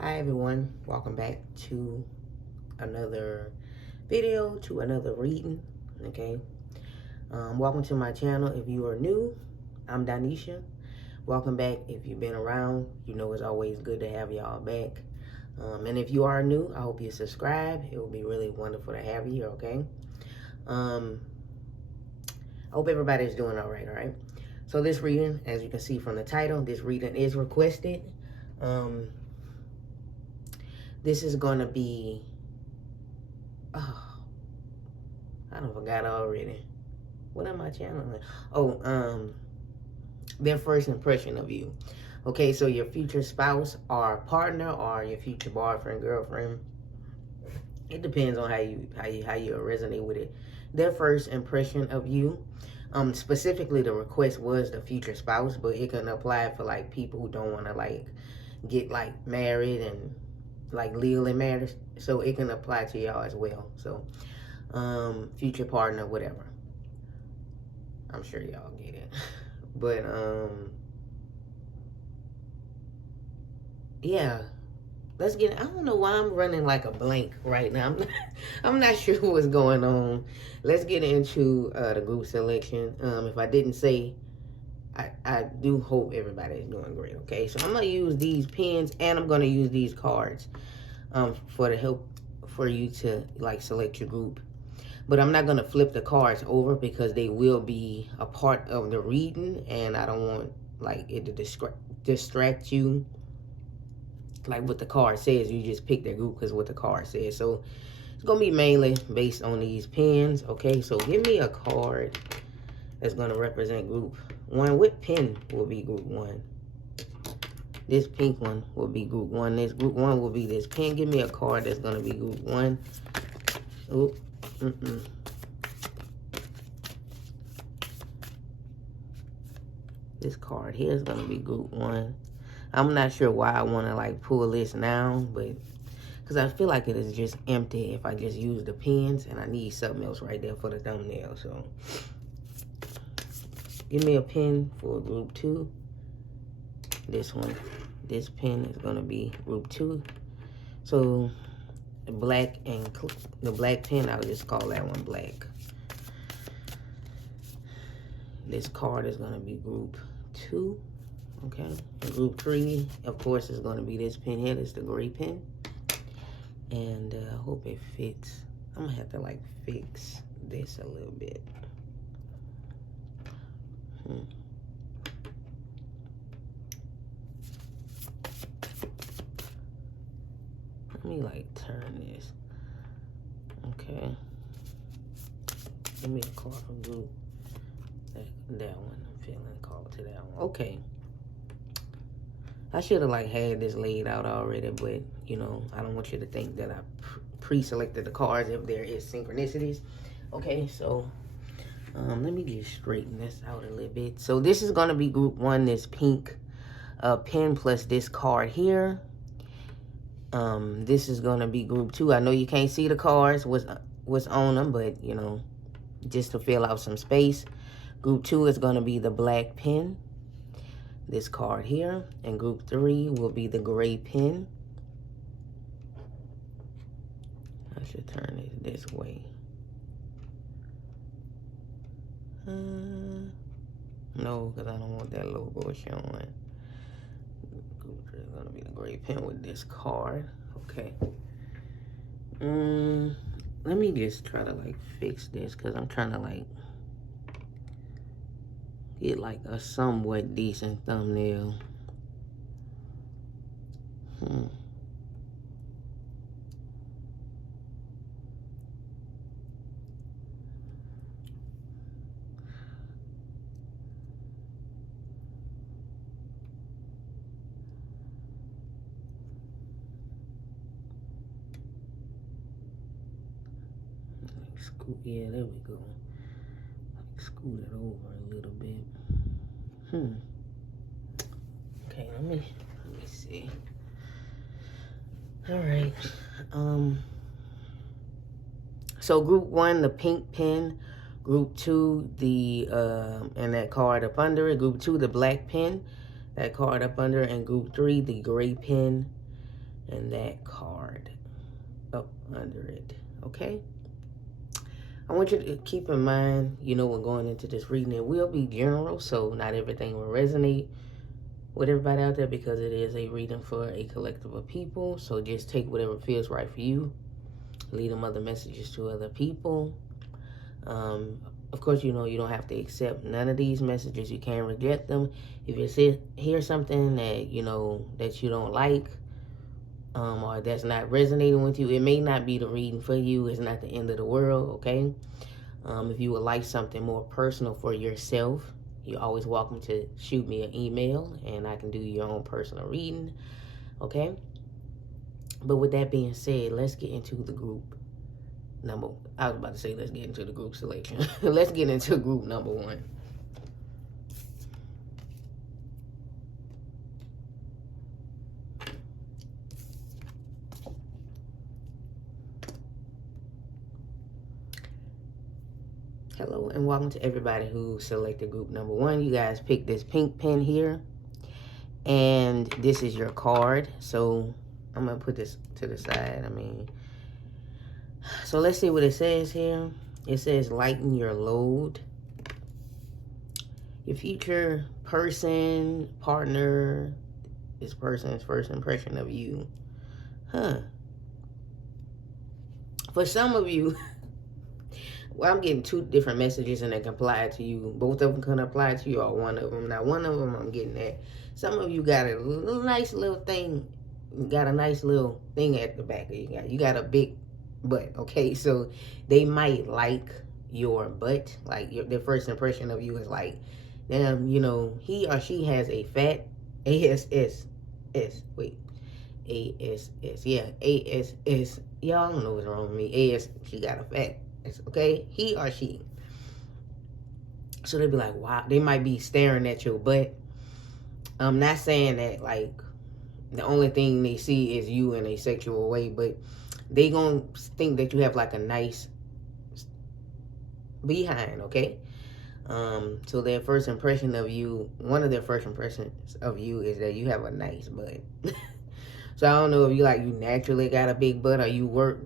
Hi everyone, welcome back to another video, to another reading. Okay, welcome to my channel. If you are new, I'm Donnescha. Welcome back. If you've been around, you know it's always good to have y'all back. And if you are new, I hope you subscribe. It will be really wonderful to have you here. Okay. I hope everybody's doing all right. All right. So this reading, as you can see from the title, this reading is requested. This is gonna be, oh, I don't forgot already. What am I channeling? Oh, their first impression of you. Okay, so your future spouse or partner or your future boyfriend, girlfriend. It depends on how you resonate with it. Their first impression of you. Specifically the request was the future spouse, but it can apply for like people who don't want to like get like married and like legally married, so it can apply to y'all as well. So future partner, whatever, I'm sure y'all get it. But yeah, let's get it. I don't know why I'm running like a blank right now. I'm not sure what's going on. Let's get into the group selection. If I didn't say, I do hope everybody is doing great. Okay, so I'm gonna use these pens and I'm gonna use these cards for the help for you to like select your group. But I'm not gonna flip the cards over because they will be a part of the reading, and I don't want like it to distract you. Like what the card says, you just pick their group because what the card says. So it's gonna be mainly based on these pens. Okay, so give me a card that's gonna represent group one. What pen will be group one? This pink one will be group one. This group one will be this pen. Give me a card that's gonna be group one. Oh, This card here is gonna be group one. I'm not sure why I want to like pull this now, but because I feel like it is just empty if I just use the pens, and I need something else right there for the thumbnail. So give me a pen for group two. This one, this pen is gonna be group two. So the black pen, I'll just call that one black. This card is gonna be group two. Okay, and group three, of course, is going to be this pen here. This is the gray pen. And I hope it fits. I'm going to have to, like, fix this a little bit. Let me, like, turn this. Okay. Give me a card from group. That one. I'm feeling called to that one. Okay. I should have like had this laid out already, but you know, I don't want you to think that I pre-selected the cards if there is synchronicities. Okay, so let me just straighten this out a little bit. So this is gonna be group one, this pink pen plus this card here. This is gonna be group two. I know you can't see the cards, what's on them, but you know, just to fill out some space. Group two is gonna be the black pen. This card here, and group three will be the gray pen. I should turn it this way. No, because I don't want that logo showing. Group three is gonna be the gray pen with this card. Okay. Let me just try to like fix this because I'm trying to like get like a somewhat decent thumbnail. Yeah, there we go. Like scoot it over a little bit. Okay, let me see. All right. So group one, the pink pen. Group two, the and that card up under it. Group two, the black pen. That card up under, and group three, the gray pen. and that card up under it, okay? I want you to keep in mind, when going into this reading, it will be general, so not everything will resonate with everybody out there because it is a reading for a collective of people. So just take whatever feels right for you. Leave them other messages to other people. Of course, you don't have to accept none of these messages. You can reject them. If you hear something that, that you don't like, or that's not resonating with you, it may not be the reading for you. It's not the end of the world, okay? If you would like something more personal for yourself, you're always welcome to shoot me an email, and I can do your own personal reading, okay? But with that being said, let's get into the group number. I was about to say let's get into the group selection. Let's get into group number 1. Hello and welcome to everybody who selected group number 1. You guys picked this pink pen here, and this is your card. So I'm gonna put this to the side. So let's see what it says here. It says lighten your load. Your future person, partner, this person's first impression of you. For some of you, well, I'm getting 2 different messages and they can apply to you. Both of them can apply to you or one of them. Now, one of them I'm getting at. Some of you got a nice little thing. Got a nice little thing at the back of you. You got a big butt, okay? So they might like your butt. Like their first impression of you is like, damn, he or she has a fat ASS. Yeah, ASS. Y'all don't know what's wrong with me. She got a fat. Okay, he or she. So they'd be like, wow. They might be staring at your butt. I'm not saying that like the only thing they see is you in a sexual way, but they gonna think that you have like a nice behind, okay? So their first impression of you, one of their first impressions of you is that you have a nice butt. So I don't know if you naturally got a big butt, or you work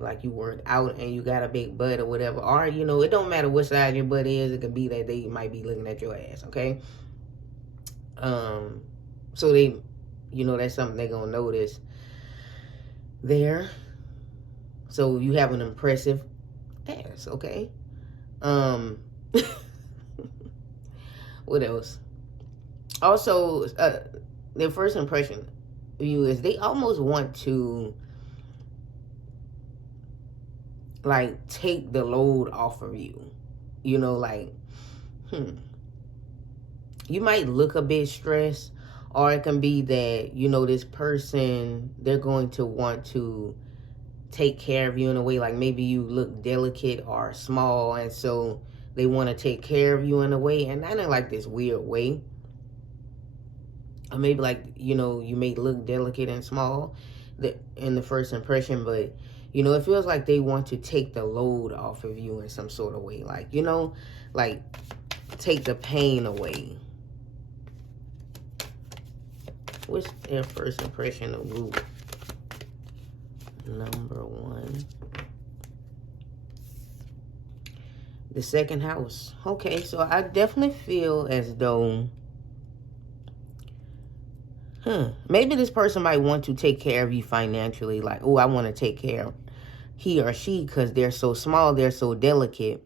out and you got a big butt or whatever. Or, it don't matter what size your butt is. It could be that they might be looking at your ass, okay? So they, that's something they're going to notice there. So you have an impressive ass, okay? What else? Also, their first impression you is they almost want to take the load off of you. You might look a bit stressed, or it can be that this person, they're going to want to take care of you in a way, like maybe you look delicate or small, and so they want to take care of you in a way, and not in like this weird way. Or maybe you may look delicate and small in the first impression, but it feels like they want to take the load off of you in some sort of way, take the pain away. What's their first impression of group number 1? The second house. Okay, so I definitely feel as though maybe this person might want to take care of you financially. Like, oh, I want to take care of he or she because they're so small, they're so delicate.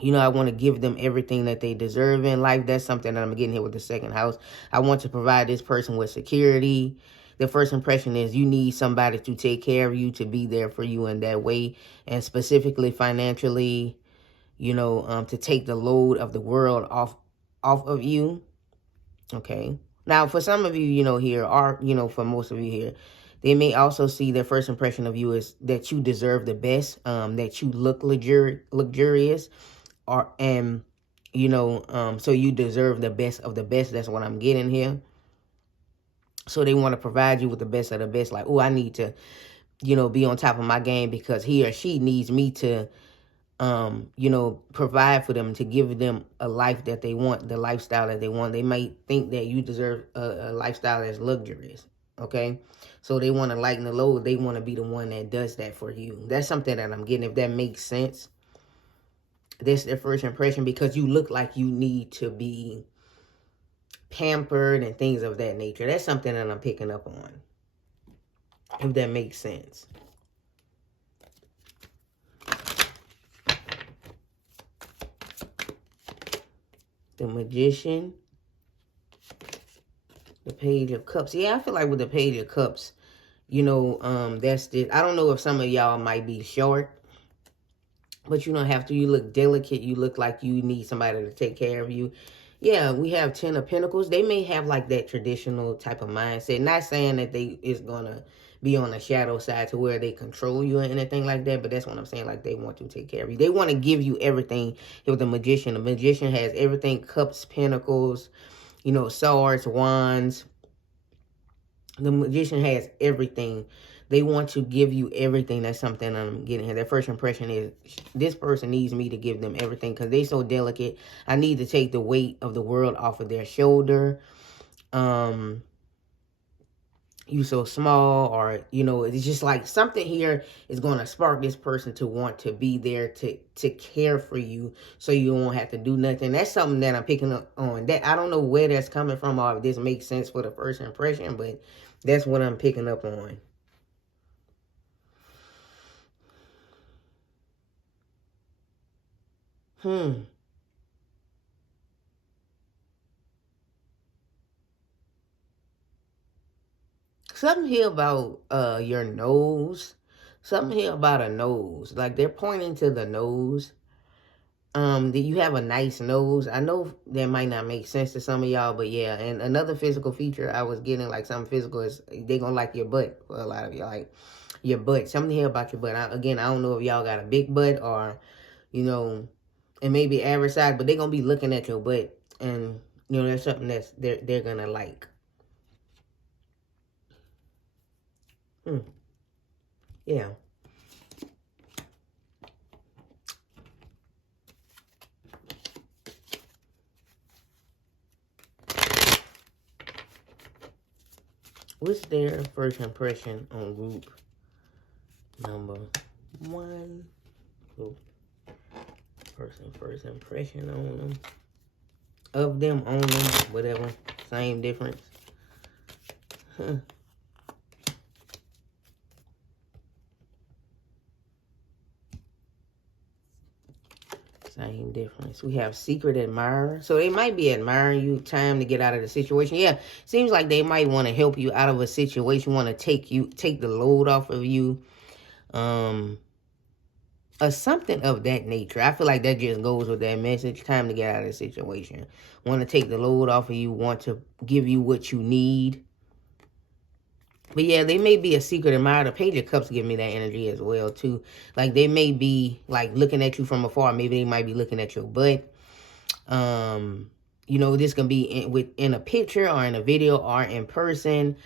I want to give them everything that they deserve in life. That's something that I'm getting here with the second house. I want to provide this person with security. The first impression is you need somebody to take care of you, to be there for you in that way. And specifically financially, to take the load of the world off of you. Okay. Now, for some of you, here, or, for most of you here, they may also see their first impression of you is that you deserve the best, that you look luxurious, so you deserve the best of the best. That's what I'm getting here. So they want to provide you with the best of the best. Like, oh, I need to, be on top of my game because he or she needs me to, provide for them, to give them a life that they want, the lifestyle that they want. They might think that you deserve a lifestyle that's luxurious. okay? So they want to lighten the load. They want to be the one that does that for you. That's something that I'm getting, if that makes sense. That's their first impression, because you look like you need to be pampered and things of that nature. That's something that I'm picking up on, if that makes sense. The Magician, the Page of Cups. Yeah, I feel like with the Page of Cups, you know, that's the, I don't know if some of y'all might be short, but you don't have to. You look delicate. You look like you need somebody to take care of you. Yeah, we have 10 of Pentacles. They may have like that traditional type of mindset. Not saying that they is going to be on the shadow side to where they control you or anything like that. But that's what I'm saying. Like, they want to take care of you. They want to give you everything. With the Magician has everything. Cups, Pentacles, you know, Swords, Wands. The Magician has everything. They want to give you everything. That's something I'm getting here. Their first impression is, this person needs me to give them everything because they're so delicate. I need to take the weight of the world off of their shoulder. You so small, or, you know, it's just like something here is going to spark this person to want to be there to care for you, so you won't have to do nothing. That's something that I'm picking up on. That I don't know where that's coming from, or if this makes sense for the first impression, but that's what I'm picking up on. Something here about your nose. Something here about a nose. Like, they're pointing to the nose. That you have a nice nose. I know that might not make sense to some of y'all, but yeah. And another physical feature I was getting, like something physical, is they gonna like your butt. For a lot of y'all, like your butt. Something here about your butt. Again, I don't know if y'all got a big butt, or, you know, it may be average size, but they're gonna be looking at your butt, and, you know, there's something that's they're gonna like. Yeah. What's their first impression on group number 1? Group person, first impression on them. Of them, on them, whatever. Same difference. Same difference. We have secret admirer. So they might be admiring you. Time to get out of the situation. Yeah, seems like they might want to help you out of a situation. Want to take the load off of you. Or something of that nature. I feel like that just goes with that message. Time to get out of the situation. Want to take the load off of you. Want to give you what you need. But yeah, they may be a secret admirer. The Page of Cups give me that energy as well, too. Like, they may be, like, looking at you from afar. Maybe they might be looking at your butt. You know, this can be in a picture, or in a video, or in person.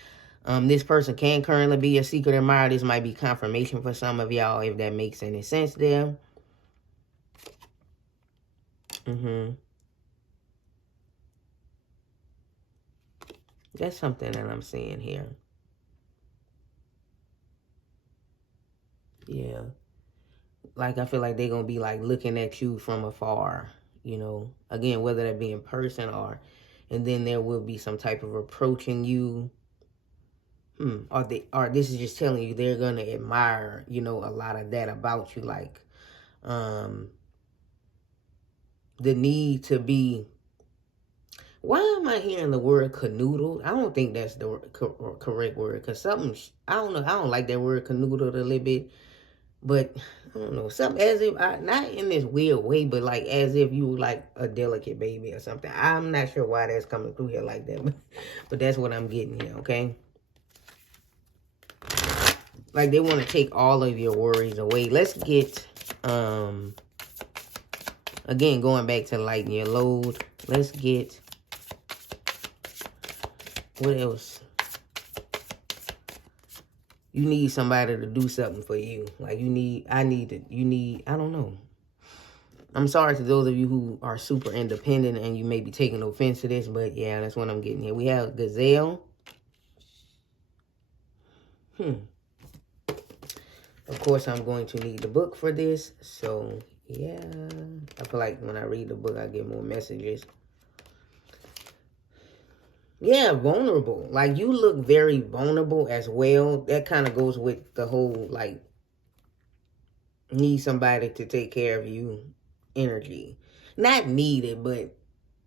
This person can currently be a secret admirer. This might be confirmation for some of y'all, if that makes any sense there. That's something that I'm seeing here. Yeah. Like, I feel like they're going to be, like, looking at you from afar, you know. Again, whether that be in person, or, and then there will be some type of approaching you. Or this is just telling you they're going to admire, you know, a lot of that about you. Like, the need to be, why am I hearing the word canoodle? I don't think that's the correct word, because something, I don't know, I don't like that word canoodle a little bit, but I don't know, something as if, not in this weird way, but like as if you were like a delicate baby or something. I'm not sure why that's coming through here like that, but that's what I'm getting here, okay? Like, they want to take all of your worries away. Let's get, again, going back to lighten your load. Let's get, what else? You need somebody to do something for you. Like, I don't know. I'm sorry to those of you who are super independent and you may be taking offense to this, but yeah, that's what I'm getting here. We have Gazelle. Of course, I'm going to need the book for this. So, yeah. I feel like when I read the book, I get more messages. Yeah, vulnerable. Like, you look very vulnerable as well. That kind of goes with the whole, like, need somebody to take care of you energy. Not needed, but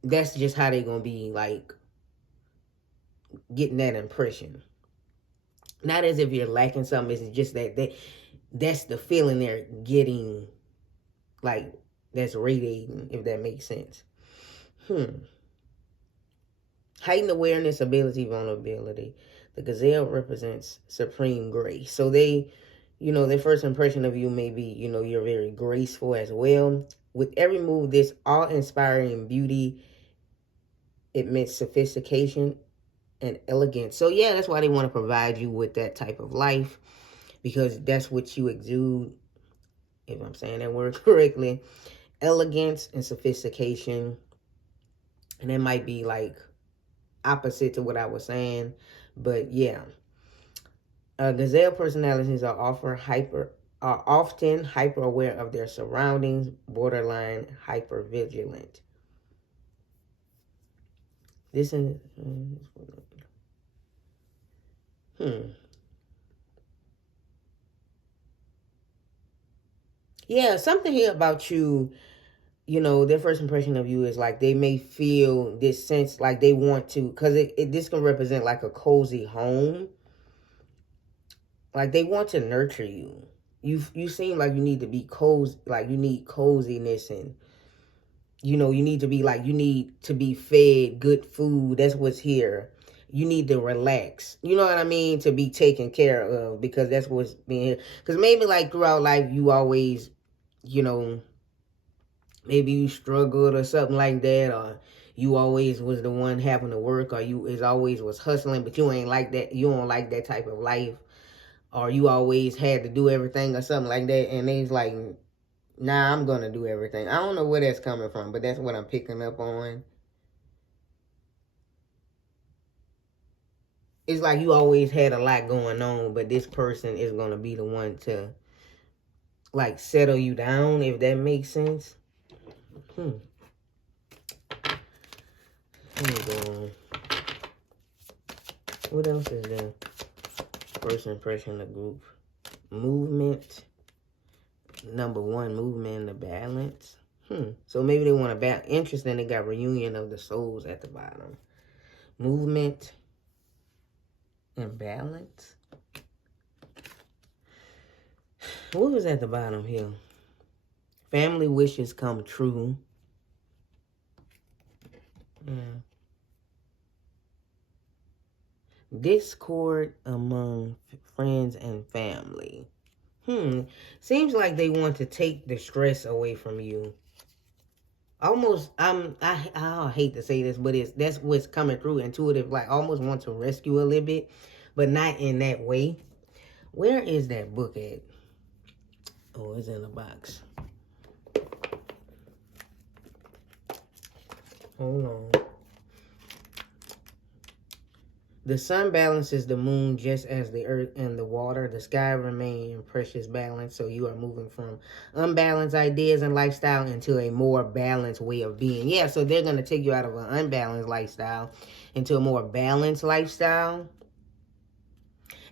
that's just how they gonna be, like, getting that impression. Not as if you're lacking something. It's just that that's the feeling they're getting, like, that's radiating, if that makes sense. Heightened awareness, ability, vulnerability. The gazelle represents supreme grace. So they, their first impression of you may be, you're very graceful as well. With every move, this awe-inspiring beauty, it meant sophistication and elegance. So yeah, that's why they want to provide you with that type of life, because that's what you exude, if I'm saying that word correctly. Elegance and sophistication. And it might be like opposite to what I was saying, but yeah. Gazelle personalities are often hyper aware of their surroundings, borderline hyper vigilant. This is yeah, something here about you. Their first impression of you is like they may feel this sense like they want to, because this can represent like a cozy home. Like they want to nurture you. You seem like you need to be cozy, like you need coziness, and you need to be like, you need to be fed good food. That's what's here. You need to relax. You know what I mean? To be taken care of, because that's what's being here. Because maybe like throughout life, you always, maybe you struggled or something like that, or you always was the one having to work, or you always was hustling, but you ain't like that. You don't like that type of life, or you always had to do everything or something like that. And they's like, nah, I'm gonna do everything. I don't know where that's coming from, but that's what I'm picking up on. It's like you always had a lot going on, but this person is gonna be the one to like settle you down, if that makes sense. Let me go on. What else is there? First impression of group. Movement. Number 1, movement and the balance. So maybe they want to balance. Interesting, they got reunion of the souls at the bottom. Movement and balance. What was at the bottom here? Family wishes come true. Yeah. Discord among friends and family. Seems like they want to take the stress away from you. Almost, I hate to say this, but that's what's coming through intuitive. Like, almost want to rescue a little bit, but not in that way. Where is that book at? Oh, it's in the box. Hold on. The sun balances the moon just as the earth and the water. The sky remain in precious balance. So you are moving from unbalanced ideas and lifestyle into a more balanced way of being. Yeah, so they're going to take you out of an unbalanced lifestyle into a more balanced lifestyle.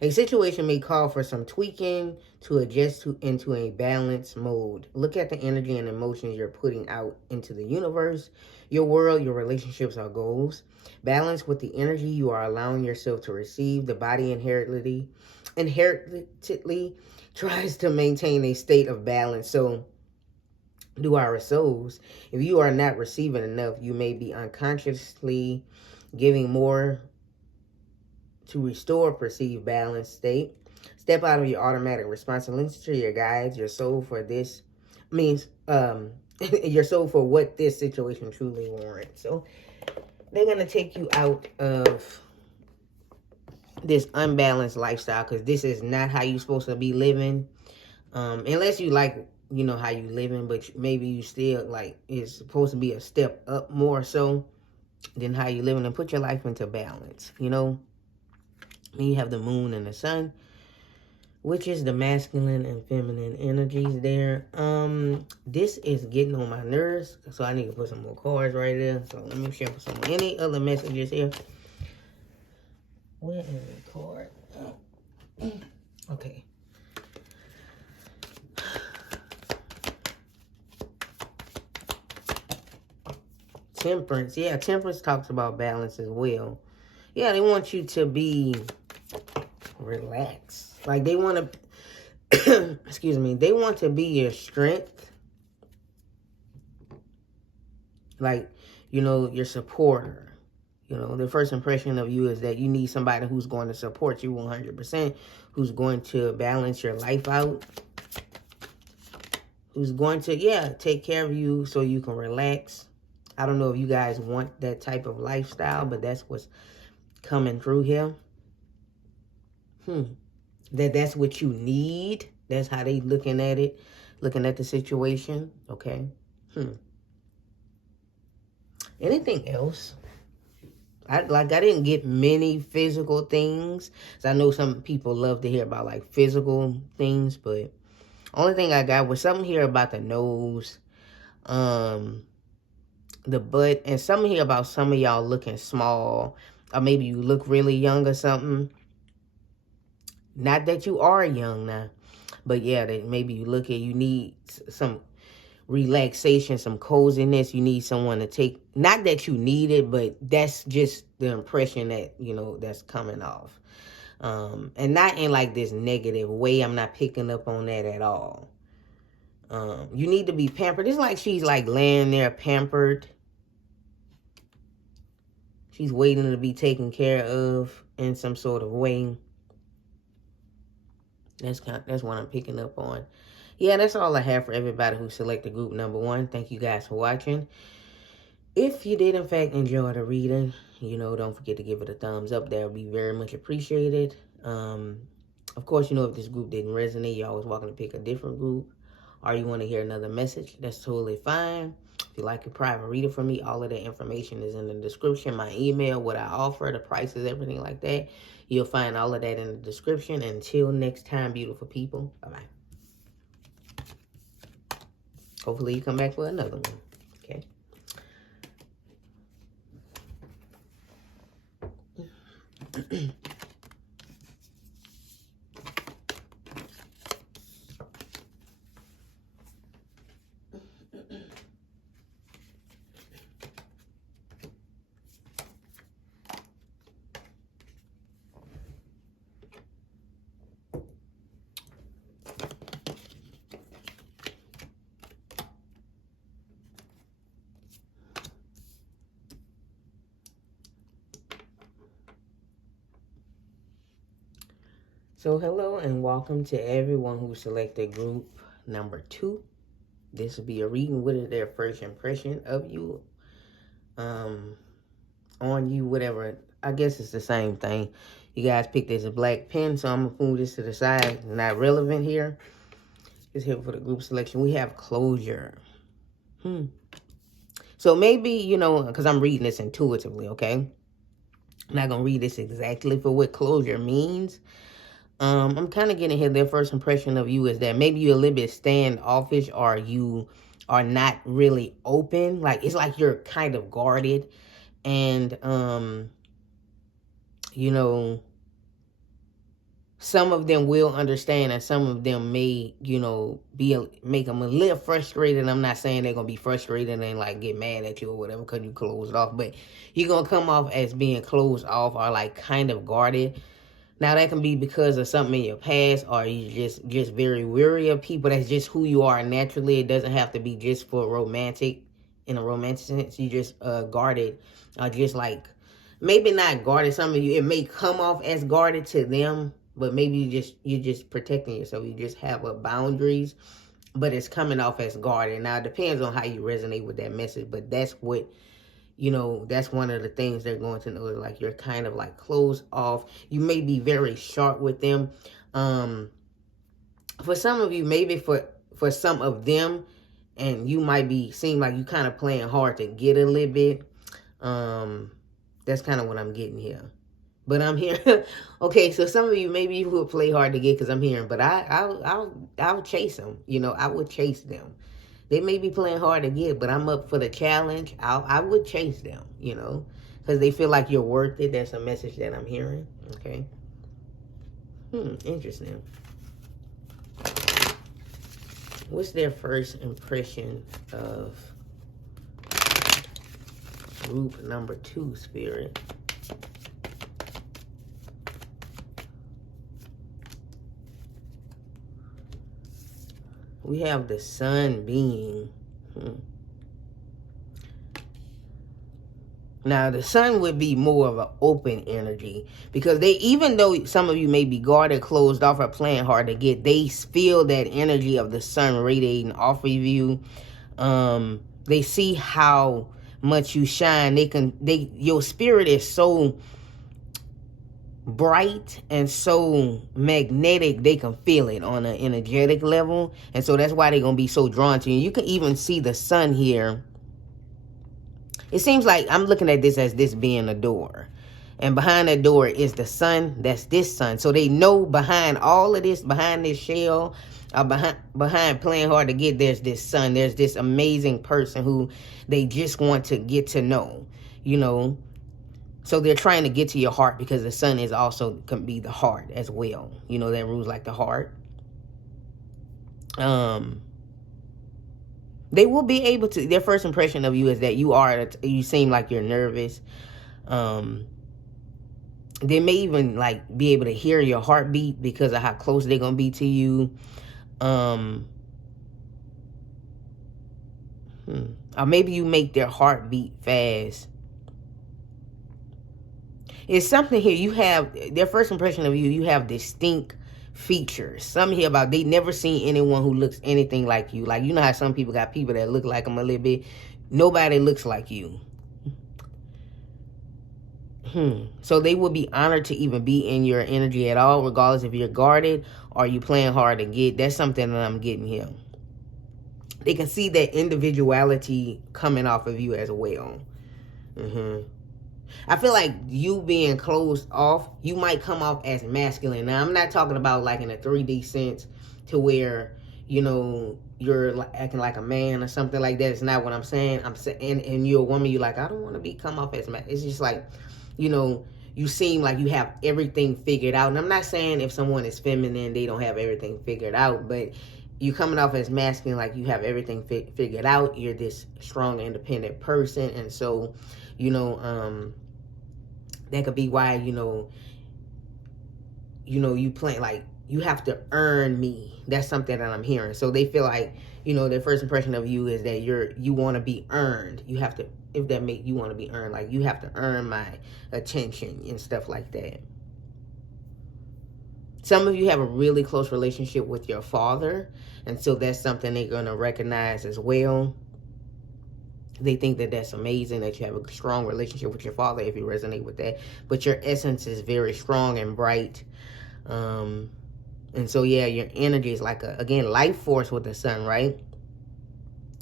A situation may call for some tweaking to adjust into a balanced mode. Look at the energy and emotions you're putting out into the universe, your world, your relationships, or goals. Balance with the energy you are allowing yourself to receive. The body inherently tries to maintain a state of balance. So do our souls. If you are not receiving enough, you may be unconsciously giving more to restore perceived balanced state. Step out of your automatic responsibility to your guides, your soul for this means your soul for what this situation truly warrants. So they're going to take you out of this unbalanced lifestyle, because this is not how you're supposed to be living. Unless you like, how you living, but maybe you still like, it's supposed to be a step up more so than how you living, and put your life into balance, Then you have the moon and the sun. which is the masculine and feminine energies there. This is getting on my nerves, so I need to put some more cards right there. So let me shuffle some any other messages here. Where is the card? Oh. Okay. Temperance. Yeah, temperance talks about balance as well. Yeah, they want you to be relaxed. Like they want to, excuse me, they want to be your strength. Like, you know, your supporter. You know, the first impression of you is that you need somebody who's going to support you 100%, who's going to balance your life out, who's going to, yeah, take care of you so you can relax. I don't know if you guys want that type of lifestyle, but that's what's coming through here. That's what you need. That's how they looking at it, looking at the situation. Okay. Anything else? I didn't get many physical things. So I know some people love to hear about like physical things, but only thing I got was something here about the nose, the butt, and something here about some of y'all looking small, or maybe you look really young or something. Not that you are young now, but yeah, that maybe you look at, you need some relaxation, some coziness. You need someone to take, not that you need it, but that's just the impression that, you know, that's coming off. And not in like this negative way. I'm not picking up on that at all. You need to be pampered. It's like she's like laying there pampered. She's waiting to be taken care of in some sort of way. That's what I'm picking up on. Yeah, that's all I have for everybody who selected group number 1. Thank you guys for watching. If you did, in fact, enjoy the reading, you know, don't forget to give it a thumbs up. That would be very much appreciated. Of course, you know, if this group didn't resonate, you're always welcome to pick a different group, or you want to hear another message. That's totally fine. If you like a private reader from me, all of that information is in the description. My email, what I offer, the prices, everything like that. You'll find all of that in the description. Until next time, beautiful people. Bye-bye. Hopefully you come back for another one. Okay. So hello and welcome to everyone who selected group number 2. This will be a reading. What is their first impression of you, on you, whatever. I guess it's the same thing. You guys picked this a black pen, so I'm gonna move this to the side. Not relevant here. It's here for the group selection. We have closure. So maybe, you know, because I'm reading this intuitively, okay? I'm not gonna read this exactly for what closure means. I'm kind of getting here. Their first impression of you is that maybe you're a little bit standoffish, or you are not really open. Like, it's like you're kind of guarded. And, you know, some of them will understand, and some of them may, you know, make them a little frustrated. I'm not saying they're going to be frustrated and like get mad at you or whatever because you closed off. But you're going to come off as being closed off or like kind of guarded. Now, that can be because of something in your past, or you just very weary of people. That's just who you are naturally. It doesn't have to be just for romantic, in a romantic sense. You just guarded, just like, maybe not guarded. Some of you, it may come off as guarded to them, but maybe you're just protecting yourself. You just have boundaries, but it's coming off as guarded. Now, it depends on how you resonate with that message, but that's what, you know, that's one of the things they're going to know. Like, you're kind of like closed off. You may be very sharp with them. For some of you, maybe for some of them, and you might seem like you kind of playing hard to get a little bit. That's kind of what I'm getting here. But I'm here. Okay, so some of you, maybe you would play hard to get because I'm hearing, but I'll chase them. You know, I would chase them. They may be playing hard to get, but I'm up for the challenge. I would chase them, you know, because they feel like you're worth it. That's a message that I'm hearing. Okay. Interesting. What's their first impression of group number 2, Spirit? We have the sun being. Now, the sun would be more of an open energy because they, even though some of you may be guarded, closed off, or playing hard to get, they feel that energy of the sun radiating off of you. They see how much you shine. Your spirit is so bright and so magnetic, they can feel it on an energetic level. And so that's why they're going to be so drawn to you. You can even see the sun here. It seems like I'm looking at this as this being a door. And behind that door is the sun. That's this sun. So they know behind all of this, behind this shell, behind playing hard to get, there's this sun. There's this amazing person who they just want to get to know, you know. So they're trying to get to your heart because the sun is also, can be the heart as well. You know, that rules like the heart. They will be able to, their first impression of you is that you seem like you're nervous. They may even like be able to hear your heartbeat because of how close they're going to be to you. Or maybe you make their heart beat fast. It's something here. You have, their first impression of you have distinct features. Some here about they never seen anyone who looks anything like you. Like, you know how some people got people that look like them a little bit. Nobody looks like you. So they will be honored to even be in your energy at all, regardless if you're guarded or you playing hard to get. That's something that I'm getting here. They can see that individuality coming off of you as well. I feel like you being closed off, you might come off as masculine. Now, I'm not talking about like in a 3D sense to where, you know, you're acting like a man or something like that. It's not what I'm saying. I'm saying, and you're a woman, you're like, I don't want to come off as masculine. It's just like, you know, you seem like you have everything figured out. And I'm not saying if someone is feminine, they don't have everything figured out, but you coming off as masculine, like you have everything figured out. You're this strong, independent person. And so, you know, that could be why, you know, you play like, you have to earn me. That's something that I'm hearing. So they feel like, you know, their first impression of you is that you want to be earned. You have to, if that make you want to be earned, like you have to earn my attention and stuff like that. Some of you have a really close relationship with your father. And so that's something they're going to recognize as well. They think that that's amazing that you have a strong relationship with your father if you resonate with that. But your essence is very strong and bright. And so, yeah, your energy is like, again, life force with the sun, right?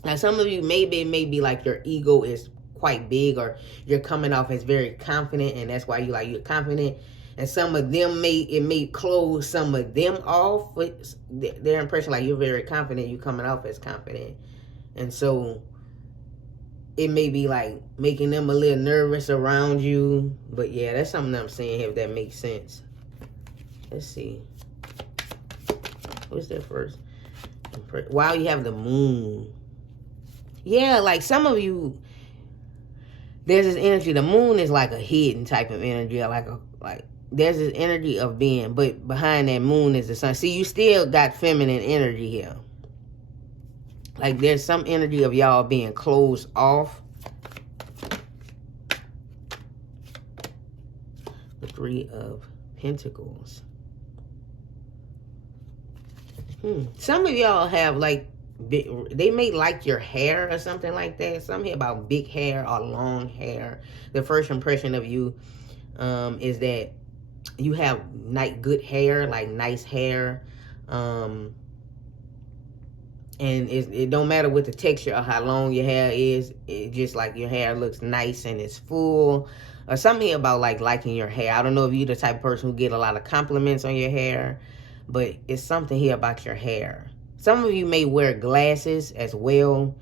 Now, some of you, maybe it may be like your ego is quite big or you're coming off as very confident. And that's why you're confident. And some of them may close some of them off with their impression, like you're very confident, you're coming off as confident. And so it may be like making them a little nervous around you. But yeah, that's something I'm saying here, if that makes sense. Let's see. What's that first? Wow, you have the moon. Yeah, like some of you, there's this energy. The moon is like a hidden type of energy, like there's this energy of being, but behind that moon is the sun. See, you still got feminine energy here. Like there's some energy of y'all being closed off. The 3 of Pentacles. Some of y'all have like, they may like your hair or something like that. Some hear about big hair or long hair. The first impression of you is that you have good hair, like nice hair. And it don't matter what the texture or how long your hair is. It just like your hair looks nice and it's full. or something here about like liking your hair. I don't know if you're the type of person who get a lot of compliments on your hair, but it's something here about your hair. Some of you may wear glasses as well.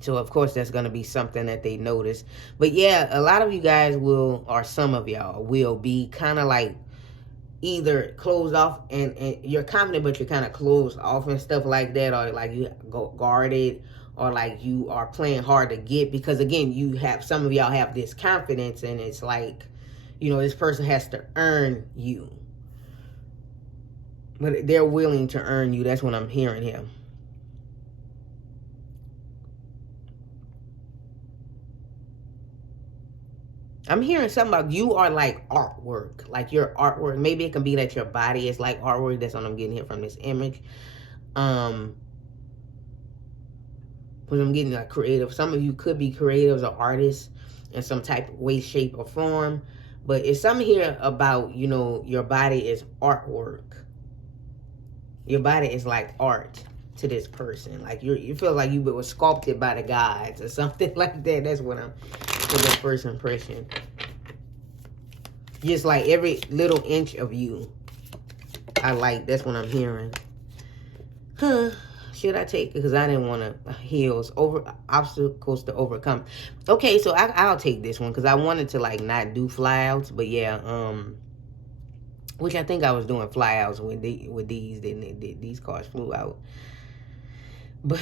So of course that's going to be something that they notice. But yeah, a lot of you guys will, or some of y'all will be kind of like either closed off and you're confident, but you're kind of closed off and stuff like that, or like you go guarded, or like you are playing hard to get, because again, you have, some of y'all have this confidence, and it's like, you know, this person has to earn you, but they're willing to earn you. That's what I'm hearing here. I'm hearing something about you are like artwork, like your artwork. Maybe it can be that your body is like artwork. That's what I'm getting here from this image. But I'm getting like creative. Some of you could be creatives or artists in some type of way, shape, or form. But it's something here about, you know, your body is artwork. Your body is like art to this person. Like you feel like you were sculpted by the gods or something like that. That's what I'm, for the first impression. Just like every little inch of you, I like. That's what I'm hearing. Huh. Should I take it? Because I didn't want to heals, over obstacles to overcome. Okay, so I'll take this one because I wanted to like not do flyouts, but yeah, which I think I was doing flyouts with these. These cards flew out. But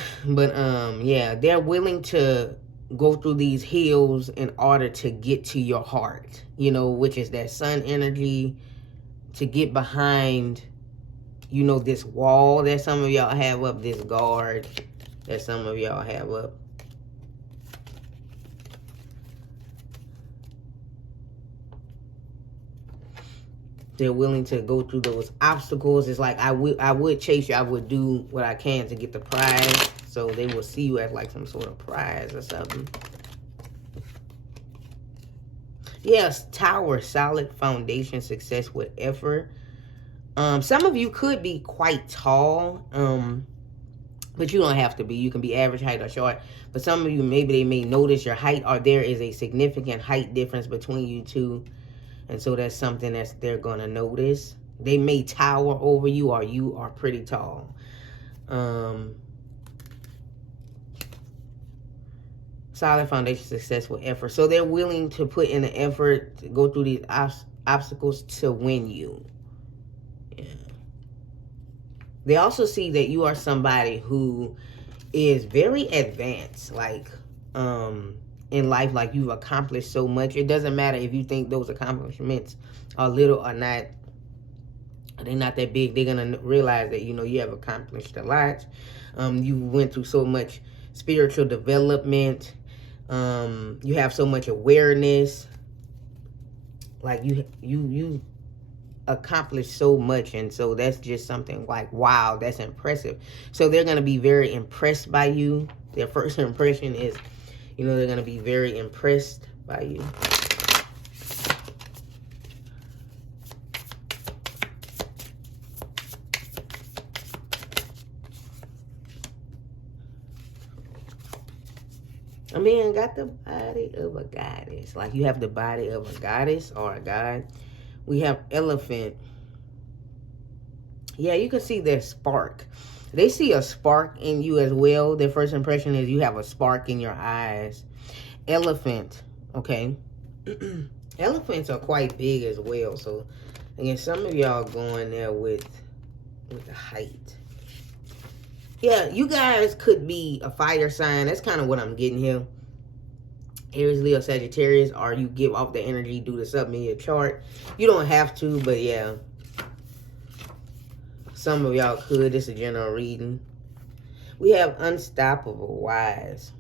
yeah, they're willing to go through these hills in order to get to your heart, you know, which is that sun energy, to get behind, you know, this wall that some of y'all have up, this guard that some of y'all have up. They're willing to go through those obstacles. It's like I would chase you. I would do what I can to get the prize. So they will see you as like some sort of prize or something. Yes, tower, solid foundation, success with effort. Some of you could be quite tall, but you don't have to be. You can be average height or short. But some of you, maybe they may notice your height, or there is a significant height difference between you two. And so that's something that they're going to notice. They may tower over you, or you are pretty tall. Solid foundation, successful effort. So they're willing to put in the effort to go through these obstacles to win you. Yeah. They also see that you are somebody who is very advanced, like in life, like you've accomplished so much. It doesn't matter if you think those accomplishments are little or not. They're not that big. They're going to realize that, you know, you have accomplished a lot. You went through so much spiritual development. You have so much awareness. Like you accomplished so much, and so that's just something like, wow, that's impressive. So they're going to be very impressed by you. Their first impression is, you know, they're going to be very impressed by you. I mean, got the body of a goddess. Like you have the body of a goddess or a god. We have elephant. Yeah, you can see their spark. They see a spark in you as well. Their first impression is you have a spark in your eyes. Elephant, okay. Elephants are quite big as well. So, again, some of y'all going there with the height. Yeah, you guys could be a fire sign. That's kind of what I'm getting here. Aries, Leo, Sagittarius, or you give off the energy due to something in your chart. You don't have to, but yeah. Some of y'all could. This is a general reading. We have unstoppable, wise.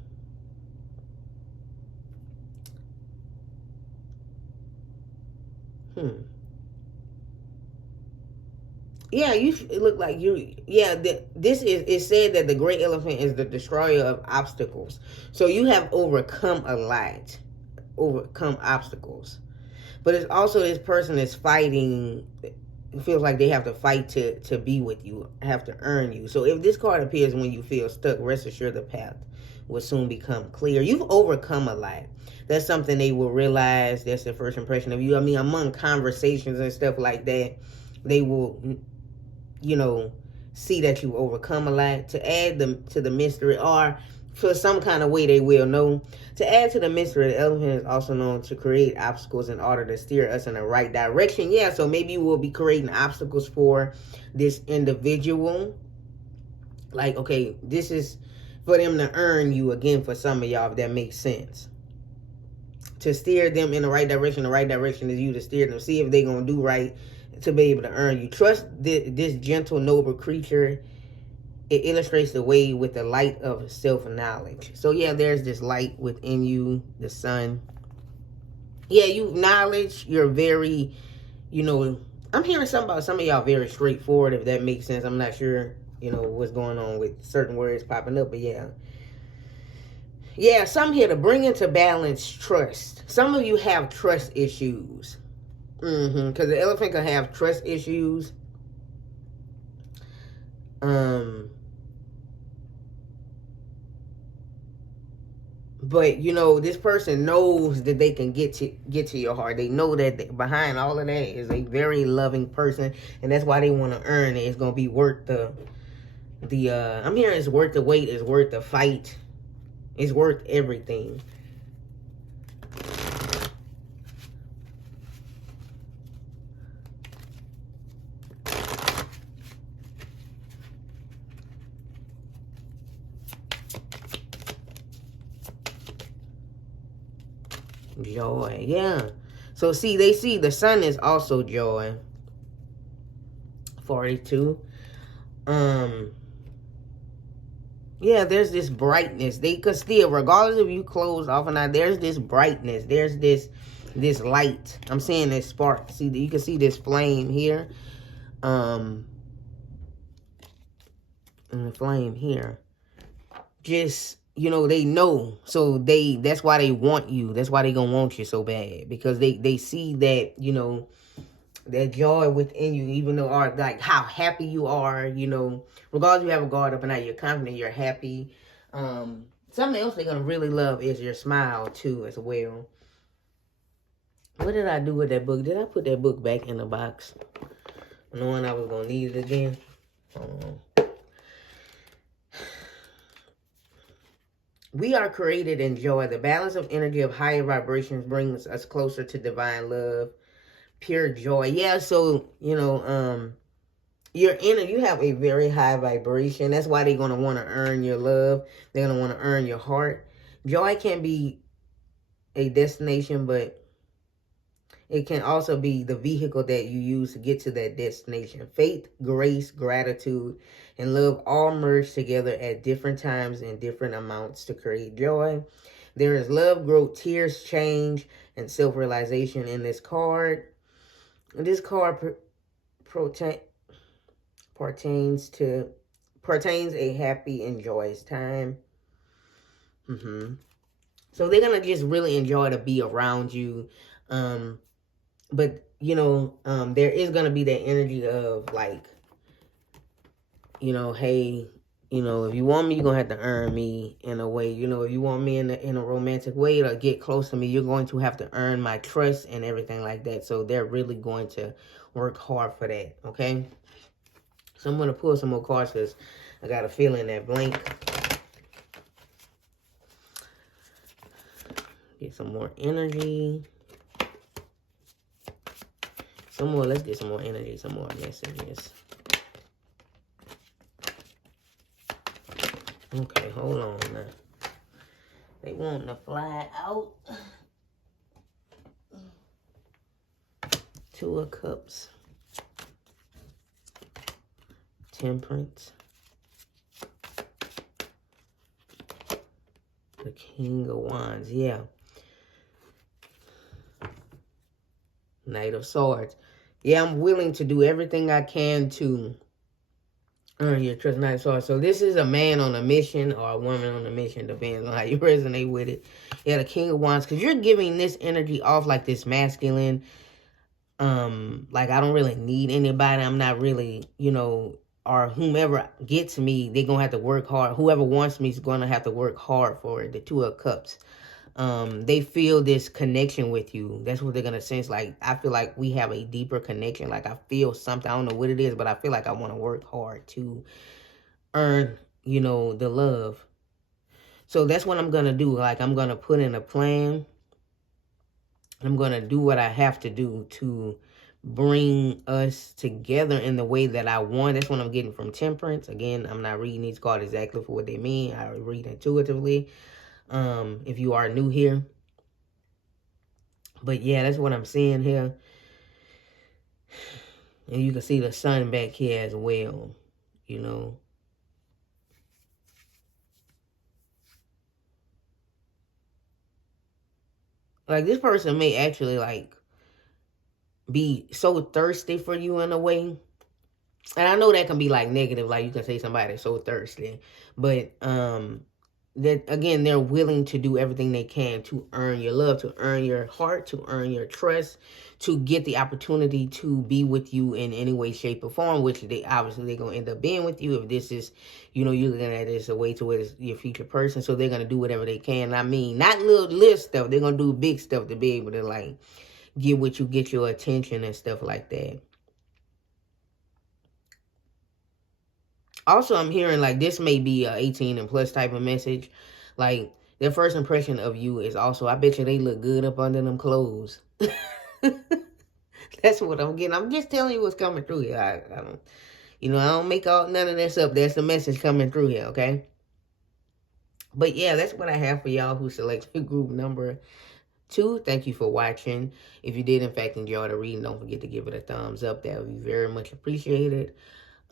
Yeah, you look like you. Yeah, this is. It said that the great elephant is the destroyer of obstacles. So you have overcome a lot, overcome obstacles. But it's also this person is fighting. It feels like they have to fight to be with you, have to earn you. So if this card appears when you feel stuck, rest assured the path will soon become clear. You've overcome a lot. That's something they will realize. That's their first impression of you. I mean, among conversations and stuff like that, they will, you know, see that you overcome a lot. To add them to the mystery, or for some kind of way they will know. To add to the mystery, the elephant is also known to create obstacles in order to steer us in the right direction. Yeah, so maybe you will be creating obstacles for this individual. Like, okay, this is for them to earn you again for some of y'all, if that makes sense. To steer them in the right direction. The right direction is you to steer them. See if they're going to do right to be able to earn you. Trust this gentle, noble creature. It illustrates the way with the light of self-knowledge. So, yeah, there's this light within you, the sun. Yeah, you knowledge. You're very, you know, I'm hearing something about some of y'all very straightforward, if that makes sense. I'm not sure, you know, what's going on with certain words popping up, but yeah. Yeah, some here to bring into balance trust. Some of you have trust issues. Because the elephant can have trust issues. But, you know, this person knows that they can get to your heart. They know that behind all of that is a very loving person. And that's why they want to earn it. It's going to be worth I'm hearing it's worth the wait. It's worth the fight. It's worth everything. Joy, yeah. So see, they see the sun is also joy. 42. Yeah, there's this brightness. They could still, regardless if you close off or not, there's this brightness. There's this light. I'm seeing this spark. See, you can see this flame here. And the flame here. Just, you know, they know. So that's why they want you. That's why they gonna want you so bad. Because they see that, you know, that joy within you, even though, or like how happy you are, you know, regardless if you have a guard up or not, you're confident, you're happy. Something else they're gonna really love is your smile too, as well. What did I do with that book? Did I put that book back in the box, knowing I was gonna need it again? We are created in joy. The balance of energy of higher vibrations brings us closer to divine love. Pure joy. Yeah, so, you know, you have a very high vibration. That's why they're going to want to earn your love. They're going to want to earn your heart. Joy can be a destination, but it can also be the vehicle that you use to get to that destination. Faith, grace, gratitude, and love all merge together at different times in different amounts to create joy. There is love, growth, tears, change, and self-realization in this card. This card pertains a happy and joyous time. So they're gonna just really enjoy to be around you. But you know, there is gonna be that energy of like, you know, hey, you know, if you want me, you're gonna have to earn me in a way. You know, if you want me in a romantic way to get close to me, you're going to have to earn my trust and everything like that. So they're really going to work hard for that, okay? So I'm going to pull some more cards because I got a feeling that blank. Get some more energy. Some more, let's get some more energy, some more messages. Okay, hold on now. They want to fly out. Two of Cups. Temperance. The King of Wands, yeah. Knight of Swords. Yeah, I'm willing to do everything I can to earn your trust, Knight of Swords. So this is a man on a mission or a woman on a mission, depends on how you resonate with it. Yeah, the King of Wands, because you're giving this energy off like this masculine, like I don't really need anybody. I'm not really, you know, or whomever gets me, they're going to have to work hard. Whoever wants me is going to have to work hard for it. The Two of Cups. They feel this connection with you. That's what they're going to sense. Like, I feel like we have a deeper connection. Like, I feel something. I don't know what it is, but I feel like I want to work hard to earn, you know, the love. So that's what I'm going to do. Like, I'm going to put in a plan. I'm going to do what I have to do to bring us together in the way that I want. That's what I'm getting from Temperance. Again, I'm not reading these cards exactly for what they mean. I read intuitively. If you are new here. But yeah, that's what I'm seeing here. And you can see the sun back here as well, you know. Like, this person may actually, like, be so thirsty for you in a way. And I know that can be, like, negative. Like, you can say somebody's so thirsty. But, that, again, they're willing to do everything they can to earn your love, to earn your heart, to earn your trust, to get the opportunity to be with you in any way, shape, or form, which they obviously they're going to end up being with you if this is, you know, you're looking at this a way to where it's your future person. So they're going to do whatever they can. I mean, not little stuff. They're going to do big stuff to be able to, like, get what you, get your attention and stuff like that. Also, I'm hearing, like, this may be a 18 and plus type of message. Like, their first impression of you is also, I bet you they look good up under them clothes. That's what I'm getting. I'm just telling you what's coming through here. I don't, you know, I don't make none of this up. That's the message coming through here, okay? But yeah, that's what I have for y'all who selected group number 2. Thank you for watching. If you did, in fact, enjoy the reading, don't forget to give it a thumbs up. That would be very much appreciated.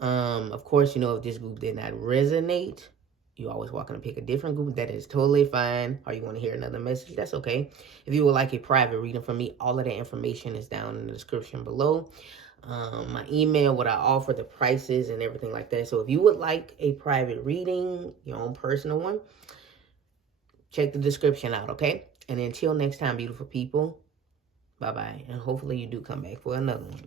Of course, you know, if this group did not resonate, you always welcome to pick a different group. That is totally fine. Or you want to hear another message, that's okay. If you would like a private reading from me, all of that information is down in the description below. My email, what I offer, the prices, and everything like that. So if you would like a private reading, your own personal one, check the description out, okay? And until next time, beautiful people, bye-bye. And hopefully you do come back for another one.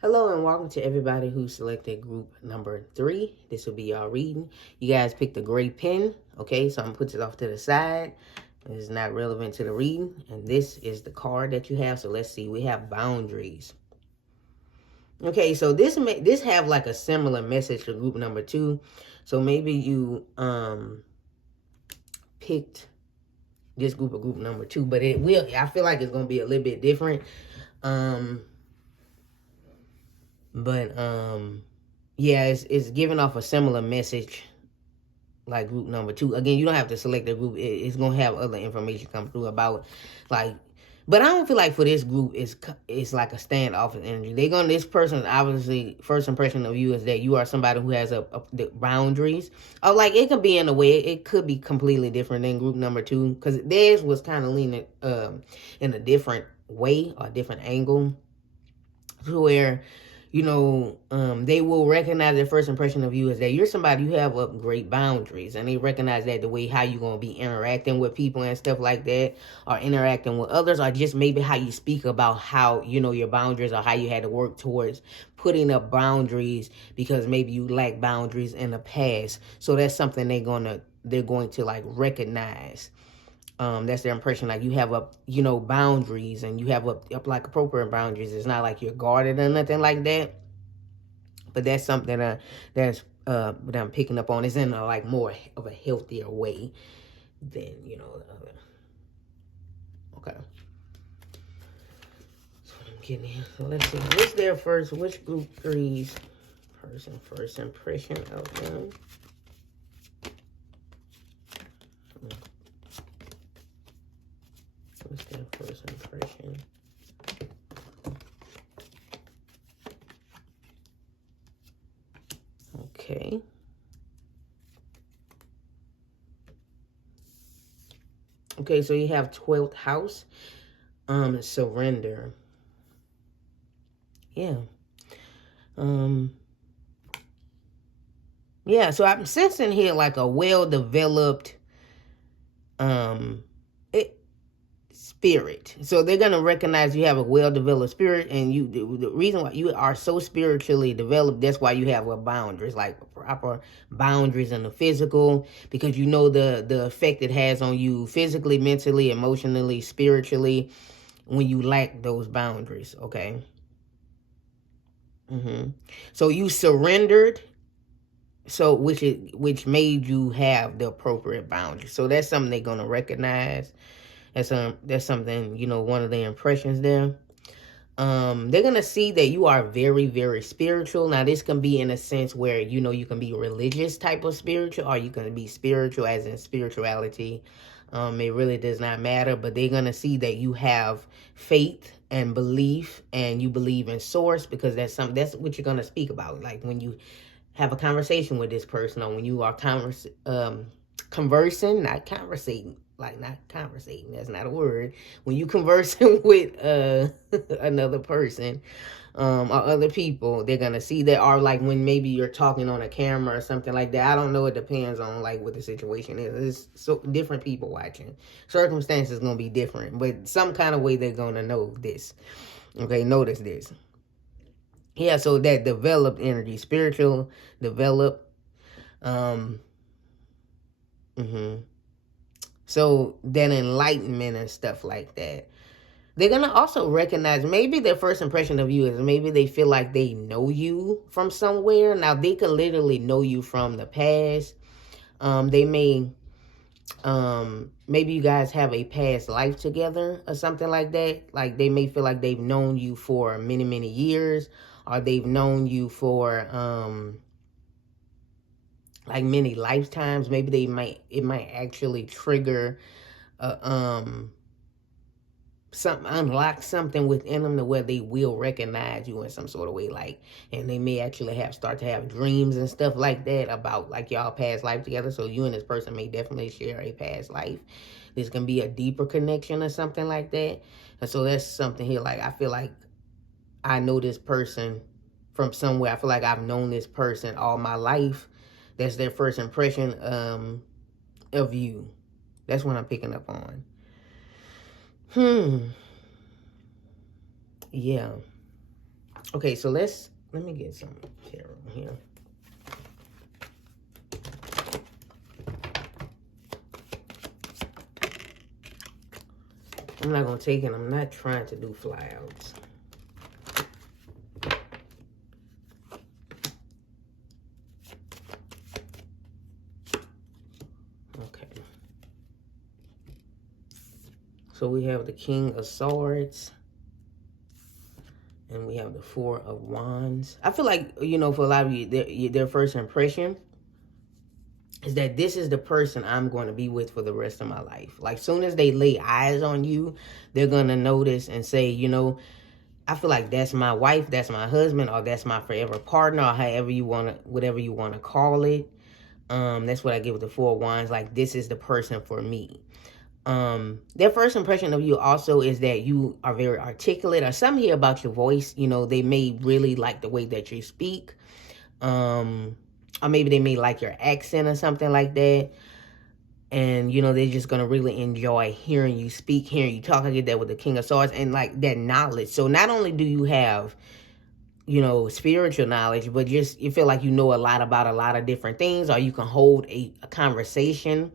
Hello and welcome to everybody who selected group number 3. This will be y'all reading. You guys picked a gray pen, okay? So I'm gonna put it off to the side. It's not relevant to the reading. And this is the card that you have. So let's see. We have boundaries. Okay, so this have like a similar message to group number 2. So maybe you picked this group of group number 2, but I feel like it's gonna be a little bit different. Yeah, it's giving off a similar message like group number 2. Again, you don't have to select a group. It's gonna have other information come through about, like, but I don't feel like for this group it's like a standoffish energy. This person, obviously, first impression of you is that you are somebody who has the boundaries. Or, like, it could be in a way, it could be completely different than group number 2, because theirs was kind of leaning in a different way or a different angle, to where, you know, they will recognize their first impression of you is that you're somebody who have great boundaries. And they recognize that the way how you're going to be interacting with people and stuff like that, or interacting with others, or just maybe how you speak about how, you know, your boundaries, or how you had to work towards putting up boundaries because maybe you lack boundaries in the past. So that's something they're going to like recognize. That's their impression. Like, you have you know, boundaries, and you have like appropriate boundaries. It's not like you're guarded or nothing like that. But that's something that I'm picking up on. It's in like more of a healthier way than, you know, the other. Okay. That's what I'm getting here. So let's see. What's their first? Which group 3's person first impression of them? Okay. Okay, so you have 12th house. Surrender. Yeah. Yeah, so I'm sensing here like a well-developed it, spirit. So they're gonna recognize you have a well-developed spirit, and the reason why you are so spiritually developed, that's why you have boundaries, like proper boundaries in the physical, because you know the effect it has on you physically, mentally, emotionally, spiritually when you lack those boundaries. Okay. So you surrendered, so which made you have the appropriate boundaries. So that's something they're gonna recognize. That's something, one of the impressions there. They're gonna see that you are very, very spiritual. Now this can be in a sense where you can be religious type of spiritual, or you can be spiritual as in spirituality. It really does not matter, but they're gonna see that you have faith and belief, and you believe in source, because that's what you're gonna speak about. Like when you have a conversation with this person, or when you are conversing, not conversating, like not conversating, that's not a word. When you conversing with another person, or other people, they're gonna see that. Or like when maybe you're talking on a camera or something like that. I don't know, it depends on like what the situation is. It's so different people watching, circumstances gonna be different, but some kind of way they're gonna know this. Okay, notice this. Yeah, so that developed energy, spiritual, developed. um So that enlightenment and stuff like that. They're gonna also recognize, maybe their first impression of you is maybe they feel like they know you from somewhere. Now they could literally know you from the past. They may maybe you guys have a past life together or something like that. Like they may feel like they've known you for many, many years, or they've known you for like many lifetimes. Maybe it might actually trigger something, unlock something within them to where they will recognize you in some sort of way, like, and they may actually start to have dreams and stuff like that about like y'all past life together. So you and this person may definitely share a past life. There's gonna be a deeper connection or something like that. And so that's something here, like I feel like I know this person from somewhere. I feel like I've known this person all my life. That's their first impression of you. That's what I'm picking up on. Yeah. Okay, so let me get some tarot here. I'm not going to take it. I'm not trying to do flyouts. Okay. So we have the King of Swords. And we have the Four of Wands. I feel like, for a lot of you, their first impression is that this is the person I'm going to be with for the rest of my life. Like, soon as they lay eyes on you, they're going to notice and say, I feel like that's my wife, that's my husband, or that's my forever partner, or whatever you want to call it. That's what I get with the Four of Wands. Like, this is the person for me. Their first impression of you also is that you are very articulate, or something here about your voice. They may really like the way that you speak. Or maybe they may like your accent or something like that. And, they're just going to really enjoy hearing you speak, hearing you talk. I get that with the King of Swords, and like that knowledge. So not only do you have, spiritual knowledge, but just you feel like you know a lot about a lot of different things, or you can hold a conversation.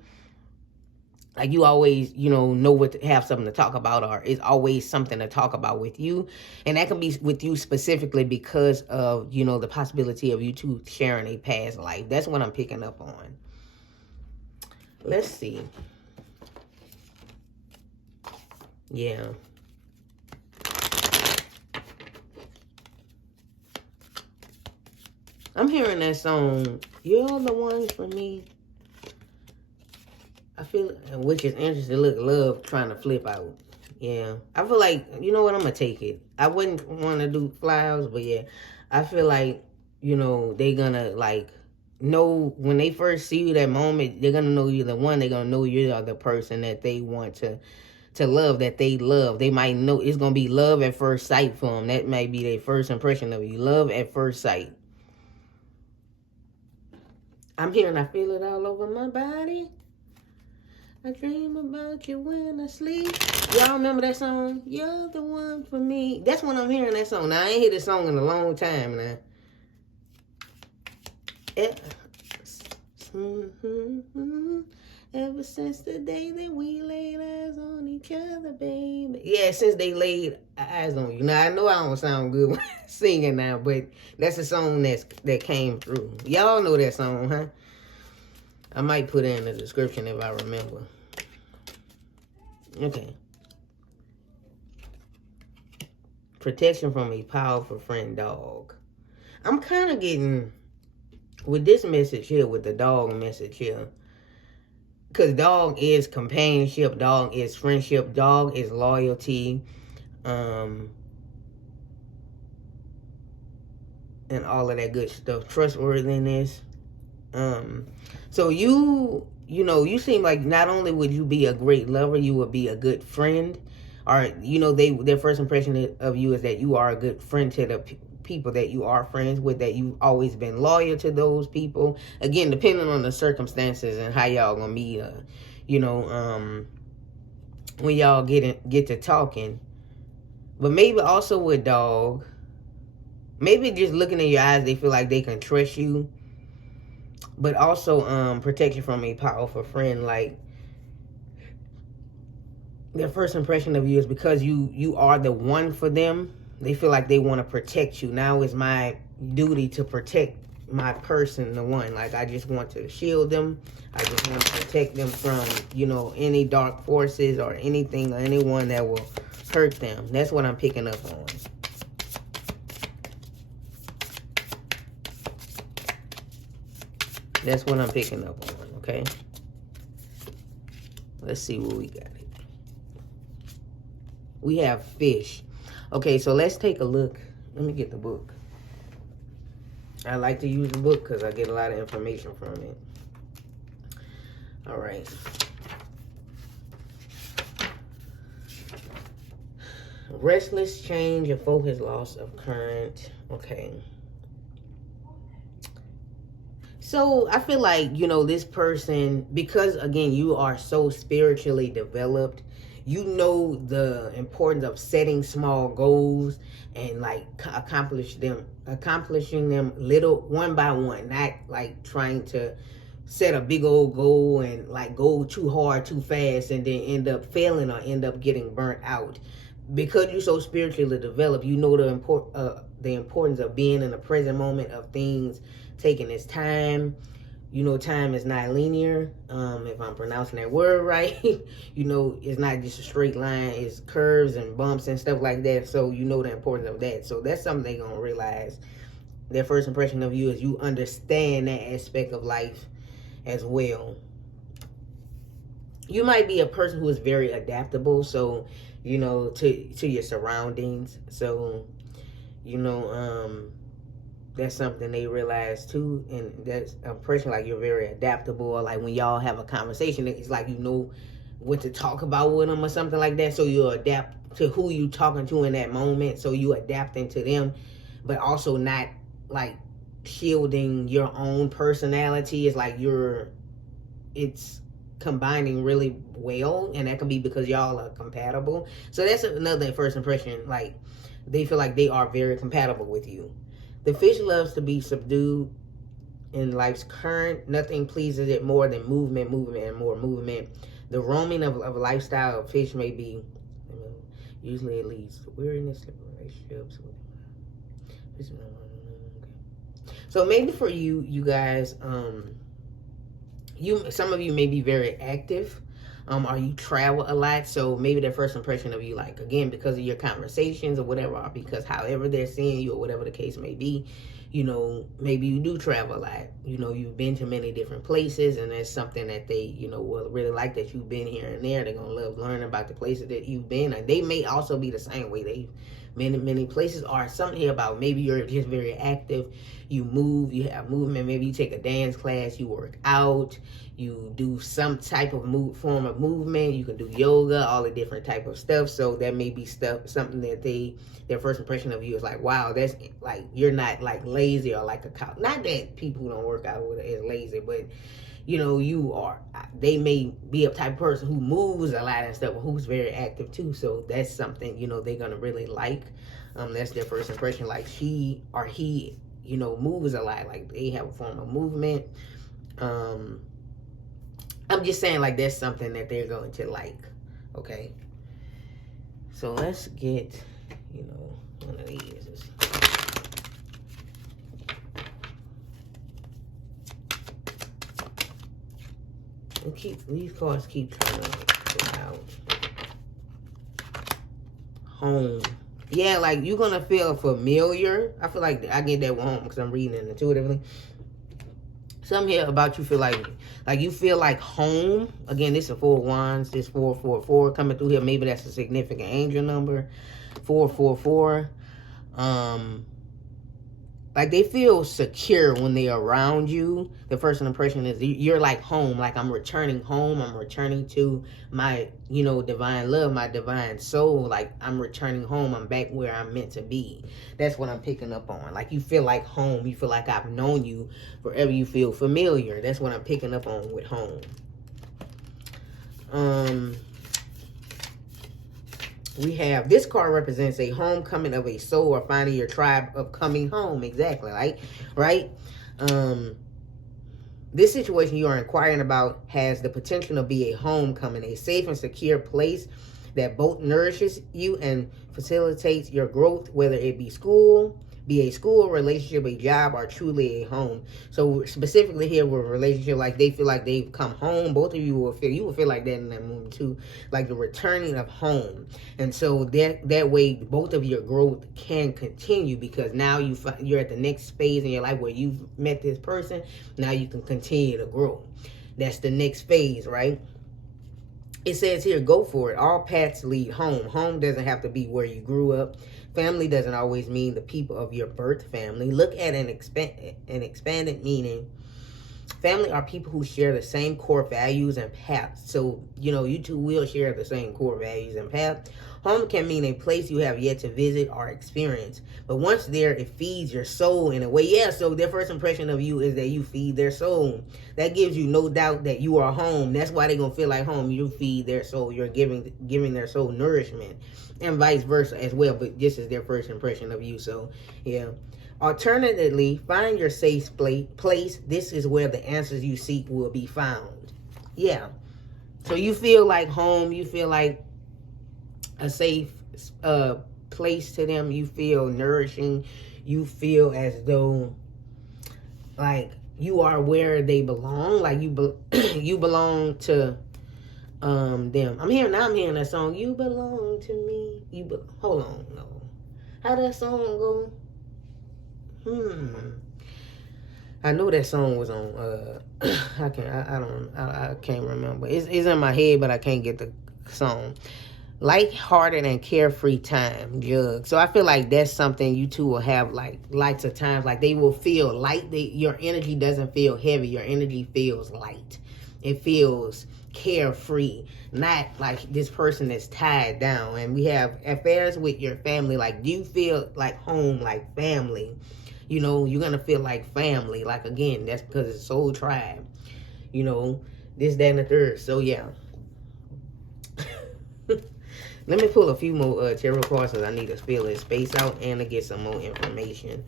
Like you always, know what to have something to talk about, or it's always something to talk about with you. And that can be with you specifically because of, the possibility of you two sharing a past life. That's what I'm picking up on. Let's see. Yeah. I'm hearing that song, You're the One for Me. I feel, which is interesting. Look, love trying to flip out. Yeah. I feel like, you know what, I'm going to take it. I wouldn't want to do flyouts, but yeah. I feel like, they going to, like, know, when they first see you that moment, they're going to know you're the one. They're going to know you're the person that they want to love, that they love. They might know it's going to be love at first sight for them. That might be their first impression of you. Love at first sight. I'm hearing, I feel it all over my body. I dream about you when I sleep. Y'all remember that song? You're the one for me. That's when I'm hearing that song. Now, I ain't heard this song in a long time now. Ever since the day that we laid eyes on each other, baby. Yeah, since they laid eyes on you. Now, I know I don't sound good when singing now, but that's a song that came through. Y'all know that song, huh? I might put it in the description if I remember. Okay. Protection from a powerful friend dog. I'm kind of getting, with this message here, with the dog message here, because dog is companionship, dog is friendship, dog is loyalty, and all of that good stuff, trustworthiness. So you seem like not only would you be a great lover, you would be a good friend. Or, their first impression of you is that you are a good friend to the people that you are friends with, that you've always been loyal to those people. Again, depending on the circumstances and how y'all gonna meet, when y'all get to talking. But maybe also with dog, maybe just looking in your eyes, they feel like they can trust you. But also protection from a powerful friend. Like, their first impression of you is because you are the one for them. They feel like they want to protect you. Now it's my duty to protect my person, the one. Like, I just want to shield them. I just want to protect them from, any dark forces or anything or anyone that will hurt them. That's what I'm picking up on. That's what I'm picking up on, okay? Let's see what we got. We have fish. Okay, so let's take a look. Let me get the book. I like to use the book because I get a lot of information from it. All right. Restless change of focus, loss of current. Okay. So I feel like, this person, because again, you are so spiritually developed, you know the importance of setting small goals and like accomplishing them little one by one, not like trying to set a big old goal and like go too hard too fast and then end up failing or end up getting burnt out. Because you're so spiritually developed, you know the importance of being in the present moment, of things taking its time. Time is not linear. If I'm pronouncing that word right, it's not just a straight line. It's curves and bumps and stuff like that. So you know the importance of that. So that's something they're going to realize. Their first impression of you is you understand that aspect of life as well. You might be a person who is very adaptable. So, to your surroundings. So, that's something they realize too. And that's a person like you're very adaptable. Or like when y'all have a conversation, it's like what to talk about with them or something like that. So you adapt to who you talking to in that moment. So you adapting to them, but also not like shielding your own personality. It's like it's combining really well, and that can be because y'all are compatible. So that's another first impression. Like, they feel like they are very compatible with you. The fish loves to be subdued in life's current. Nothing pleases it more than movement, and more movement. The roaming of a lifestyle of fish may be, usually it leads to weariness, relationships. So maybe for you guys, some of you may be very active, or you travel a lot. So maybe their first impression of you, like, again, because of your conversations or whatever, or because however they're seeing you or whatever the case may be, maybe you do travel a lot. You've been to many different places, and that's something that they, will really like, that you've been here and there. They're going to love learning about the places that you've been. And they may also be the same way. They many places, or something here about maybe you're just very active. You move, you have movement. Maybe you take a dance class, you work out, you do some type of form of movement. You can do yoga, all the different type of stuff. So that may be something that their first impression of you is like, wow, that's like, you're not like lazy or like a cow. Not that people who don't work out is lazy, but you know, you are, they may be a type of person who moves a lot and stuff, who's very active too. So that's something, you know, they're going to really like. That's their first impression. Like she or he, you know, moves a lot. Like they have a form of movement. I'm just saying, like, that's something that they're going to like. Okay. So let's get, you know, one of these. These cards keep coming out. Home. Yeah, like you're gonna feel familiar. I feel like I get that with home because I'm reading it intuitively. Some here about you feel like you feel like home. Again, this is 4 of Wands. This 444 coming through here. Maybe that's a significant angel number. 444. Like they feel secure when they're around you. The first impression is you're like home. Like I'm returning home. I'm returning to my, you know, divine love, my divine soul. Like I'm returning home. I'm back where I'm meant to be. That's what I'm picking up on. Like you feel like home. You feel like I've known you forever. You feel familiar. That's what I'm picking up on with home. We have, this card represents a homecoming of a soul or finding your tribe of coming home. Exactly, right? This situation you are inquiring about has the potential to be a homecoming, a safe and secure place that both nourishes you and facilitates your growth, whether it be a school, relationship, a job, or truly a home. So specifically here with a relationship, like they feel like they've come home. Both of you will feel like that in that moment too, like the returning of home. And so that way, both of your growth can continue because now you're at the next phase in your life where you've met this person. Now you can continue to grow. That's the next phase, right? It says here, go for it. All paths lead home. Home doesn't have to be where you grew up. Family doesn't always mean the people of your birth family. Look at an expanded meaning. Family are people who share the same core values and paths. So, you know, you two will share the same core values and paths. Home can mean a place you have yet to visit or experience. But once there, it feeds your soul in a way. Yeah, so their first impression of you is that you feed their soul. That gives you no doubt that you are home. That's why they're going to feel like home. You feed their soul. You're giving their soul nourishment. And vice versa as well. But this is their first impression of you. So, yeah. Alternatively, find your safe place. This is where the answers you seek will be found. Yeah. So you feel like home. You feel like a safe place to them. You feel nourishing. You feel as though like you are where they belong. Like you belong to them. I'm hearing that song. You belong to me. Hold on, no. How that song go? I know that song was on I can't remember. It's in my head, but I can't get the song. Light-hearted and carefree time, Jug. So I feel like that's something you two will have, like lots of times. Like they will feel light. Your energy doesn't feel heavy. Your energy feels light. It feels carefree, not like this person is tied down. And we have affairs with your family. Like, do you feel like home, like family? You know, you're going to feel like family. Like, again, that's because it's soul tribe. You know, this, that, and the third. So, yeah. Let me pull a few more tarot cards because I need to fill this space out and to get some more information.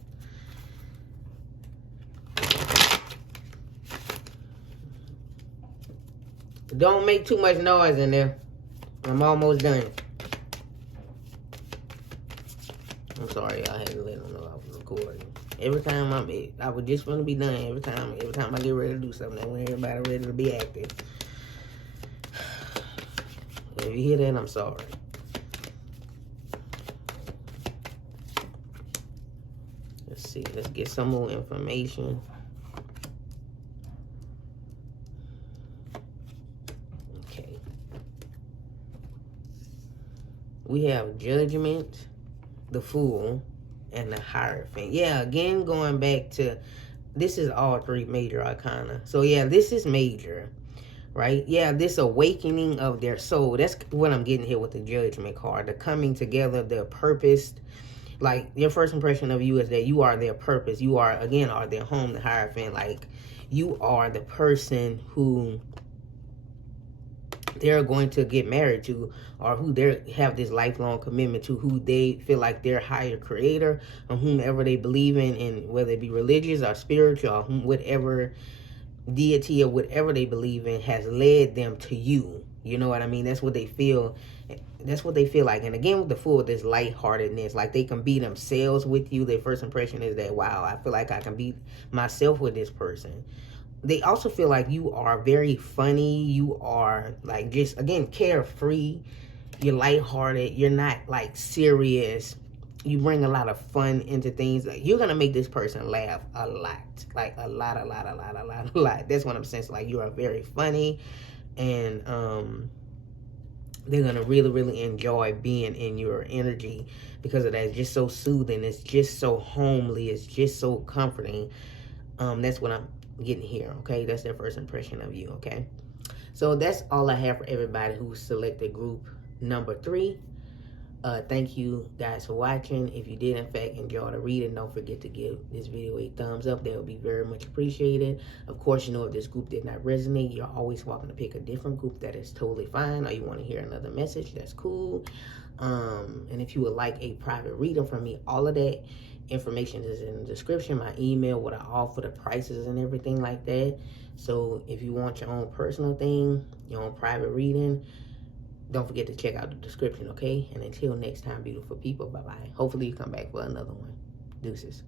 Don't make too much noise in there. I'm almost done. I'm sorry, I had to let them know I was recording. Every time I was just going to be done. Every time I get ready to do something, I want everybody ready to be active. If you hear that, I'm sorry. Let's see. Let's get some more information. We have judgment, the Fool, and the Hierophant. Yeah, again, going back to, this is all three major arcana. So yeah, this is major, right? Yeah, this awakening of their soul. That's what I'm getting here with the Judgment card. The coming together, their purpose. Like, your first impression of you is that you are their purpose. You are, again, are their home, the Hierophant. Like, you are the person who they're going to get married to, or who they have this lifelong commitment to, who they feel like their higher creator, or whomever they believe in, and whether it be religious or spiritual, or whatever deity or whatever they believe in has led them to you. You know what I mean? That's what they feel. That's what they feel like. And again, with the Fool, this lightheartedness, like they can be themselves with you. Their first impression is that, wow, I feel like I can be myself with this person. They also feel like you are very funny. You are, like, just, again, carefree. You're lighthearted. You're not, like, serious. You bring a lot of fun into things. Like, you're going to make this person laugh a lot. Like, a lot. That's what I'm saying. So, like, you are very funny. And they're going to really enjoy being in your energy because of that. It's just so soothing. It's just so homely. It's just so comforting. That's what I'm getting here, okay? That's their first impression of you, okay? So that's all I have for everybody who selected group number 3. Thank you guys for watching. If you did in fact enjoy the reading, don't forget to give this video a thumbs up. That would be very much appreciated. Of course, you know, if this group did not resonate, you're always welcome to pick a different group. That is totally fine. Or you want to hear another message, that's cool. And if you would like a private reading from me, all of that information is in the description. My email, what I offer, the prices and everything like that. So if you want your own personal thing, your own private reading, don't forget to check out the description, okay? And until next time, beautiful people, bye-bye. Hopefully you come back for another one. Deuces.